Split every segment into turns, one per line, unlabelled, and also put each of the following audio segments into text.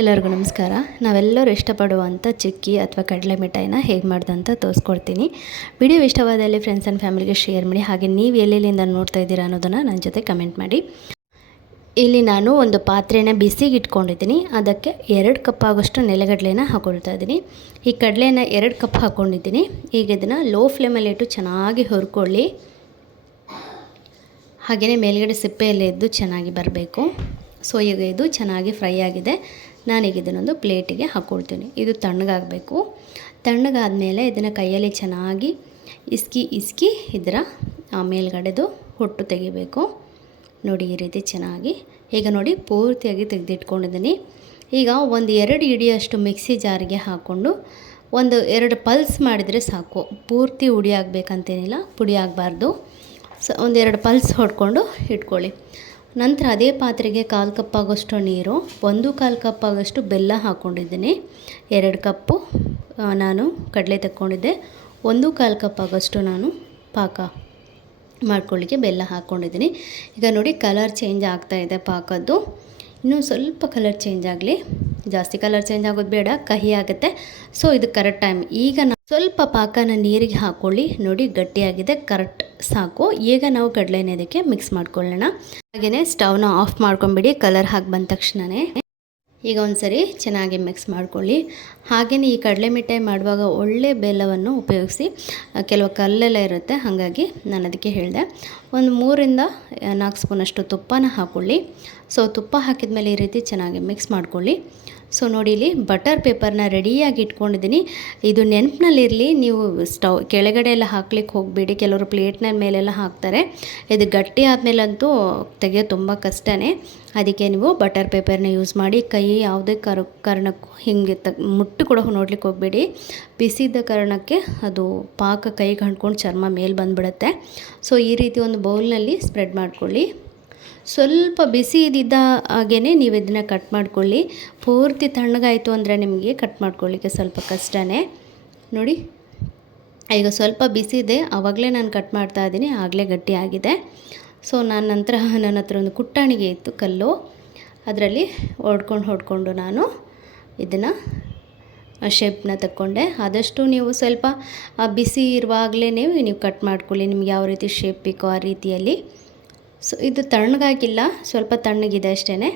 ಎಲ್ಲರಿಗೂ ನಮಸ್ಕಾರ. ನಾವೆಲ್ಲರೂ ಇಷ್ಟಪಡುವಂಥ ಚಿಕ್ಕಿ ಅಥವಾ ಕಡಲೆ ಮಿಠಾಯಿನ ಹೇಗೆ ಮಾಡ್ದಂತ ತೋರಿಸ್ಕೊಡ್ತೀನಿ. ವಿಡಿಯೋ ಇಷ್ಟವಾದಲ್ಲಿ ಫ್ರೆಂಡ್ಸ್ ಆ್ಯಂಡ್ ಫ್ಯಾಮಿಲಿಗೆ ಶೇರ್ ಮಾಡಿ, ಹಾಗೆ ನೀವು ಎಲ್ಲೆಲ್ಲಿಂದ ನೋಡ್ತಾ ಇದ್ದೀರಾ ಅನ್ನೋದನ್ನು ನನ್ನ ಜೊತೆ ಕಮೆಂಟ್ ಮಾಡಿ. ಇಲ್ಲಿ ನಾನು ಒಂದು ಪಾತ್ರೆನ ಬಿಸಿಗೆ ಇಟ್ಕೊಂಡಿದ್ದೀನಿ ಅದಕ್ಕೆ ಎರಡು ಕಪ್ ಆಗೋಷ್ಟು ನೆಲಗಡಲೆನ ಹಾಕೊಳ್ತಾ ಇದ್ದೀನಿ. ಈ ಕಡಲೆನ ಎರಡು ಕಪ್ ಹಾಕ್ಕೊಂಡಿದ್ದೀನಿ ಈಗ ಇದನ್ನು ಲೋ ಫ್ಲೇಮಲ್ಲಿ ಇಟ್ಟು ಚೆನ್ನಾಗಿ ಹುರ್ಕೊಳ್ಳಿ. ಹಾಗೆಯೇ ಮೇಲ್ಗಡೆ ಸಿಪ್ಪೆಯಲ್ಲೇ ಎದ್ದು ಚೆನ್ನಾಗಿ ಬರಬೇಕು. ಸೊ ಈಗ ಇದು ಚೆನ್ನಾಗಿ ಫ್ರೈ ಆಗಿದೆ. ನಾನೀಗ ಇದನ್ನೊಂದು ಪ್ಲೇಟಿಗೆ ಹಾಕ್ಕೊಳ್ತೀನಿ ಇದು ತಣ್ಣಗಾಗಬೇಕು. ತಣ್ಣಗಾದಮೇಲೆ ಇದನ್ನು ಕೈಯಲ್ಲಿ ಚೆನ್ನಾಗಿ ಇಸ್ಕಿ ಇಸ್ಕಿ ಇದರ ಮೇಲ್ಗಡೆದು ಹೊಟ್ಟು ತೆಗಿಬೇಕು. ನೋಡಿ, ಈ ರೀತಿ ಚೆನ್ನಾಗಿ. ಈಗ ನೋಡಿ, ಪೂರ್ತಿಯಾಗಿ ತೆಗೆದಿಟ್ಕೊಂಡಿದ್ದೀನಿ. ಈಗ ಒಂದು ಎರಡು ಇಡಿಯಷ್ಟು ಮಿಕ್ಸಿ ಜಾರಿಗೆ ಹಾಕ್ಕೊಂಡು ಒಂದು ಎರಡು ಪಲ್ಸ್ ಮಾಡಿದರೆ ಸಾಕು. ಪೂರ್ತಿ ಹುಡಿ ಆಗಬೇಕಂತೇನಿಲ್ಲ, ಪುಡಿ ಆಗಬಾರ್ದು. ಸೊ, ಒಂದೆರಡು ಪಲ್ಸ್ ಹೊಡ್ಕೊಂಡು ಇಟ್ಕೊಳ್ಳಿ. ನಂತರ ಅದೇ ಪಾತ್ರೆಗೆ ಕಾಲು ಕಪ್ ಆಗೋಷ್ಟು ನೀರು, ಒಂದು ಕಾಲು ಕಪ್ ಆಗೋಷ್ಟು ಬೆಲ್ಲ ಹಾಕ್ಕೊಂಡಿದ್ದೀನಿ. ಎರಡು ಕಪ್ಪು ನಾನು ಕಡಲೆ ತಕ್ಕೊಂಡಿದ್ದೆ. ಒಂದು ಕಾಲು ಕಪ್ ಆಗೋಷ್ಟು ನಾನು ಪಾಕ ಮಾಡ್ಕೊಳ್ಳಿಕ್ಕೆ ಬೆಲ್ಲ ಹಾಕ್ಕೊಂಡಿದ್ದೀನಿ. ಈಗ ನೋಡಿ, ಕಲರ್ ಚೇಂಜ್ ಆಗ್ತಾ ಇದೆ ಪಾಕದ್ದು. ಇನ್ನೂ ಸ್ವಲ್ಪ ಕಲರ್ ಚೇಂಜ್ ಆಗಲಿ. ಜಾಸ್ತಿ ಕಲರ್ ಚೇಂಜ್ ಆಗೋದು ಬೇಡ, ಕಹಿ ಆಗುತ್ತೆ. ಸೊ ಇದು ಕರೆಕ್ಟ್ ಟೈಮ್ ಈಗ ನಾವು ಸ್ವಲ್ಪ ಪಾಕನ ನೀರಿಗೆ ಹಾಕೊಳ್ಳಿ. ನೋಡಿ, ಗಟ್ಟಿಯಾಗಿದೆ ಕರೆಕ್ಟ್ ಸಾಕು. ಈಗ ನಾವು ಕಡಲೆನ ಇದಕ್ಕೆ ಮಿಕ್ಸ್ ಮಾಡ್ಕೊಳ್ಳೋಣ. ಹಾಗೆಯೇ ಸ್ಟವ್ನ ಆಫ್ ಮಾಡ್ಕೊಂಬಿಡಿ ಕಲರ್ ಹಾಕಿ ಬಂದ ತಕ್ಷಣವೇ ಈಗ ಒಂದ್ಸರಿ ಚೆನ್ನಾಗಿ ಮಿಕ್ಸ್ ಮಾಡ್ಕೊಳ್ಳಿ. ಹಾಗೆಯೇ ಈ ಕಡಲೆ ಮಿಠಾಯಿ ಮಾಡುವಾಗ ಒಳ್ಳೆ ಬೆಲ್ಲವನ್ನು ಉಪಯೋಗಿಸಿ. ಕೆಲವು ಕಲ್ಲೆಲ್ಲ ಇರುತ್ತೆ, ಹಾಗಾಗಿ ನಾನು ಅದಕ್ಕೆ ಹೇಳಿದೆ. ಒಂದು ಮೂರಿಂದ ನಾಲ್ಕು ಸ್ಪೂನಷ್ಟು ತುಪ್ಪನ ಹಾಕ್ಕೊಳ್ಳಿ ಸೊ ತುಪ್ಪ ಹಾಕಿದ ಮೇಲೆ ಈ ರೀತಿ ಚೆನ್ನಾಗಿ ಮಿಕ್ಸ್ ಮಾಡ್ಕೊಳ್ಳಿ. ಸೊ ನೋಡಿ ಇಲ್ಲಿ ಬಟರ್ ಪೇಪರ್ನ ರೆಡಿಯಾಗಿ ಇಟ್ಕೊಂಡಿದ್ದೀನಿ. ಇದು ನೆನಪಿನಲ್ಲಿರಲಿ, ನೀವು ಸ್ಟವ್ ಕೆಳಗಡೆ ಎಲ್ಲ ಹಾಕ್ಲಿಕ್ಕೆ ಹೋಗಬೇಡಿ. ಕೆಲವರು ಪ್ಲೇಟ್ನ ಮೇಲೆಲ್ಲ ಹಾಕ್ತಾರೆ. ಇದು ಗಟ್ಟಿ ಆದಮೇಲಂತೂ ತೆಗೆಯೋದು ತುಂಬ ಕಷ್ಟನೇ. ಅದಕ್ಕೆ ನೀವು ಬಟರ್ ಪೇಪರ್ನ ಯೂಸ್ ಮಾಡಿ, ಕೈ ಯಾವುದೇ ಕರ, ಕಾರಣಕ್ಕೂ ಹಿಂಗೆ ತ, ಮುಟ್ಟು ಕೂಡ ನೋಡ್ಲಿಕ್ಕೆ ಹೋಗಬೇಡಿ. ಬಿಸಿದ ಕಾರಣಕ್ಕೆ ಅದು ಪಾಕ ಕೈಗೆ ಅಂಟ್ಕೊಂಡು ಚರ್ಮ ಮೇಲೆ ಬಂದುಬಿಡುತ್ತೆ. ಸೊ ಈ ರೀತಿ ಒಂದು ಬೌಲ್ನಲ್ಲಿ ಸ್ಪ್ರೆಡ್ ಮಾಡ್ಕೊಳ್ಳಿ. ಸ್ವಲ್ಪ ಬಿಸಿ ಇದ್ದಿದ್ದ ಹಾಗೇ ನೀವು ಇದನ್ನು ಕಟ್ ಮಾಡ್ಕೊಳ್ಳಿ. ಪೂರ್ತಿ ತಣ್ಣಗಾಯಿತು ಅಂದರೆ ನಿಮಗೆ ಕಟ್ ಮಾಡ್ಕೊಳ್ಳಿಕ್ಕೆ ಸ್ವಲ್ಪ ಕಷ್ಟನೇ. ನೋಡಿ, ಈಗ ಸ್ವಲ್ಪ ಬಿಸಿ ಇದೆ. ಆವಾಗಲೇ ನಾನು ಕಟ್ ಮಾಡ್ತಾ ಇದ್ದೀನಿ. ಆಗಲೇ ಗಟ್ಟಿ ಆಗಿದೆ. ಸೊ ನಾನು ನಂತರ ನನ್ನ ಹತ್ರ ಒಂದು ಕುಟ್ಟಾಣಿಗೆ ಇತ್ತು ಕಲ್ಲು. ಅದರಲ್ಲಿ ಹೊಡ್ಕೊಂಡು ಹೊಡ್ಕೊಂಡು ನಾನು ಇದನ್ನು ಶೇಪ್ನ ತಕ್ಕೊಂಡೆ. ಆದಷ್ಟು ನೀವು ಸ್ವಲ್ಪ ಬಿಸಿ ಇರುವಾಗಲೇ ನೀವು ಕಟ್ ಮಾಡ್ಕೊಳ್ಳಿ. ನಿಮ್ಗೆ ಯಾವ ರೀತಿ ಶೇಪ್ ಬೇಕೋ ಆ ರೀತಿಯಲ್ಲಿ. ಸೊ ಇದು ತಣ್ಣಗಾಗಿಲ್ಲ. ಸ್ವಲ್ಪ ತಣ್ಣಗಿದೆ ಅಷ್ಟೇ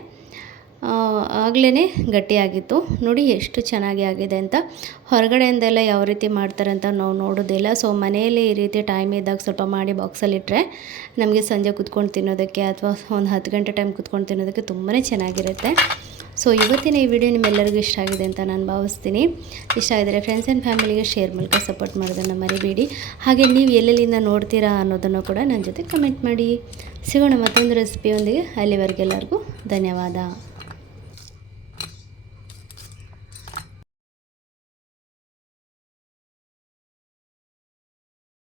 ಆಗಲೇ ಗಟ್ಟಿಯಾಗಿತ್ತು. ನೋಡಿ ಎಷ್ಟು ಚೆನ್ನಾಗಿ ಆಗಿದೆ ಅಂತ. ಹೊರಗಡೆಯಿಂದೆಲ್ಲ ಯಾವ ರೀತಿ ಮಾಡ್ತಾರೆ ಅಂತ ನಾವು ನೋಡೋದಿಲ್ಲ. ಸೊ ಮನೆಯಲ್ಲಿ ಈ ರೀತಿ ಟೈಮ್ ಇದ್ದಾಗ ಸ್ವಲ್ಪ ಮಾಡಿ ಬಾಕ್ಸಲ್ಲಿಟ್ಟರೆ ನಮಗೆ ಸಂಜೆ ಕುತ್ಕೊಂಡು ತಿನ್ನೋದಕ್ಕೆ ಅಥವಾ ಒಂದು ಹತ್ತು ಗಂಟೆ ಟೈಮ್ ಕುತ್ಕೊಂಡು ತಿನ್ನೋದಕ್ಕೆ ತುಂಬಾ ಚೆನ್ನಾಗಿರುತ್ತೆ. ಸೊ ಇವತ್ತಿನ ಈ ವಿಡಿಯೋ ನಿಮ್ಮೆಲ್ಲರಿಗೂ ಇಷ್ಟ ಆಗಿದೆ ಅಂತ ನಾನು ಭಾವಿಸ್ತೀನಿ. ಇಷ್ಟ ಆಗಿದರೆ ಫ್ರೆಂಡ್ಸ್ ಆ್ಯಂಡ್ ಫ್ಯಾಮಿಲಿಗೆ ಶೇರ್ ಮೂಲಕ ಸಪೋರ್ಟ್ ಮಾಡೋದನ್ನು ಮರಿಬೇಡಿ. ಹಾಗೆ ನೀವು ಎಲ್ಲೆಲ್ಲಿಂದ ನೋಡ್ತೀರಾ ಅನ್ನೋದನ್ನು ಕೂಡ ನನ್ನ ಜೊತೆ ಕಮೆಂಟ್ ಮಾಡಿ. ಸಿಗೋಣ ಮತ್ತೊಂದು ರೆಸಿಪಿಯೊಂದಿಗೆ ಅಲ್ಲಿವರೆಗೆಲ್ಲರಿಗೂ ಧನ್ಯವಾದ.